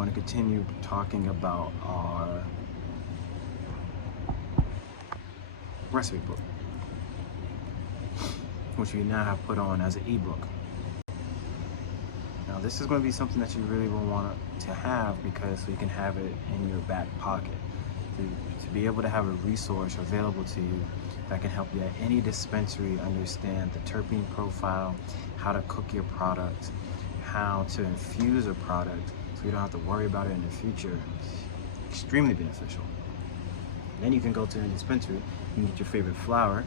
going to continue talking about our recipe book, which we now have put on as an ebook. Now this is going to be something that you really will want to have, because you can have it in your back pocket to be able to have a resource available to you that can help you at any dispensary understand the terpene profile, how to cook your product, how to infuse a product so you don't have to worry about it in the future. It's extremely beneficial. Then you can go to a dispensary, you can get your favorite flower,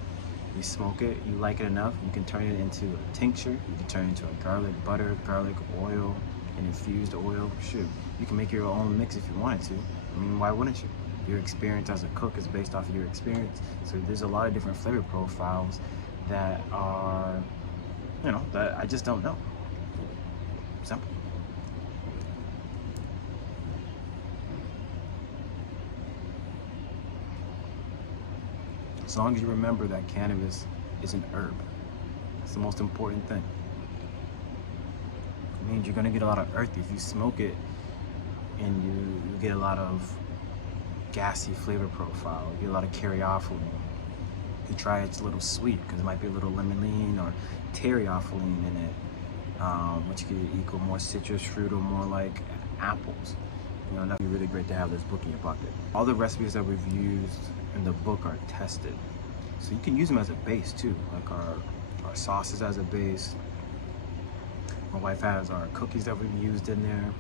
you smoke it, you like it enough, you can turn it into a tincture, you can turn it into a garlic butter, garlic oil, an infused oil. Shoot, you can make your own mix if you wanted to. I mean, why wouldn't you? Your experience as a cook is based off of your experience. So there's a lot of different flavor profiles that are, that I just don't know. Simple. As long as you remember that cannabis is an herb, that's the most important thing. It means you're gonna get a lot of earth if you smoke it, and you get a lot of gassy flavor profile. You get a lot of caryophyllene. You try it's a little sweet because it might be a little limonene or terpene in it, which could equal more citrus fruit or more like apples. That'd be really great to have this book in your pocket. All the recipes that we've used in the book are tested, so you can use them as a base too, like our sauces as a base. My wife has our cookies that we've used in there.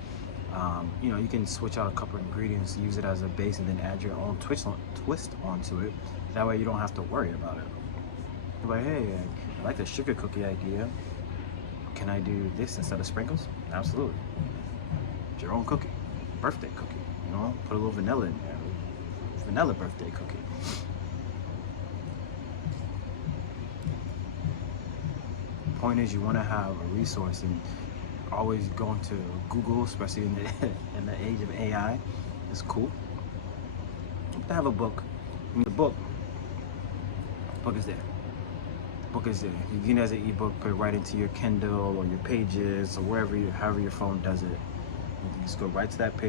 You can switch out a couple of ingredients, use it as a base, and then add your own twist onto it. That way you don't have to worry about it. You're like, hey, I like the sugar cookie idea. Can I do this instead of sprinkles? Absolutely. It's your own cookie. Birthday cookie, put a little vanilla in there. Vanilla birthday cookie. The point is, you want to have a resource, and always going to Google, especially in the age of AI, is cool. To have a book. The book is there. The book is there. You can, as an ebook, put it right into your Kindle or your Pages or however your phone does it. You can just go right to that page.